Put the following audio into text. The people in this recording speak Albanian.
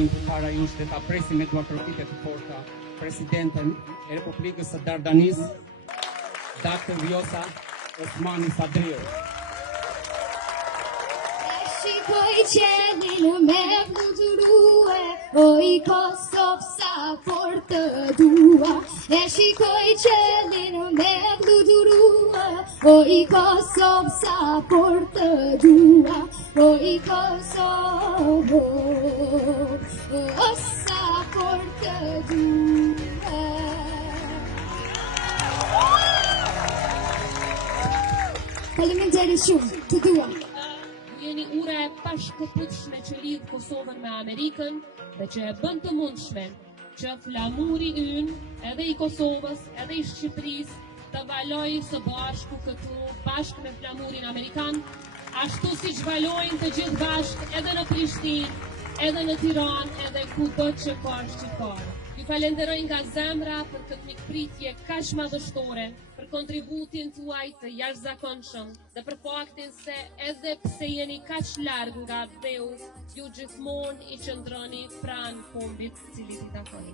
ftojnë përpara jush dhe ta presim me duar trokite të forta Presidenten e Republikës së Dardanisë, Dr. Vjosa Osmani Sadriu. Shikoj qelin me fluturue, oj Kosovë sa fort të dua. E shikoj qelin me fluturue, oj Kosovë sa fort të dua. Oj Kosovë, sa fort të dua. Faleminderit shumë, të dua. Jeni ura e pashkëputshme që lidh Kosovën me Amerikën dhe që e bën të mundshme që flamuri ynë, edhe i Kosovës, edhe i Shqipërisë, të valojë së bashku këtu, bashkë me flamurin Amerikan, ashtu siç valojnë të gjithë bashkë edhe në Prishtinë, edhe në Tiranë, edhe kudo që ka shqiptar. Ju falenderoj nga zemra për këtë mikpritje kaq madhështore, për kontributin tuaj të jashtëzakonshëm dhe për faktin se edhe pse jeni kaq larg nga dheu, ju gjithmonë i qëndroni pranë kombit cili t'i takoni.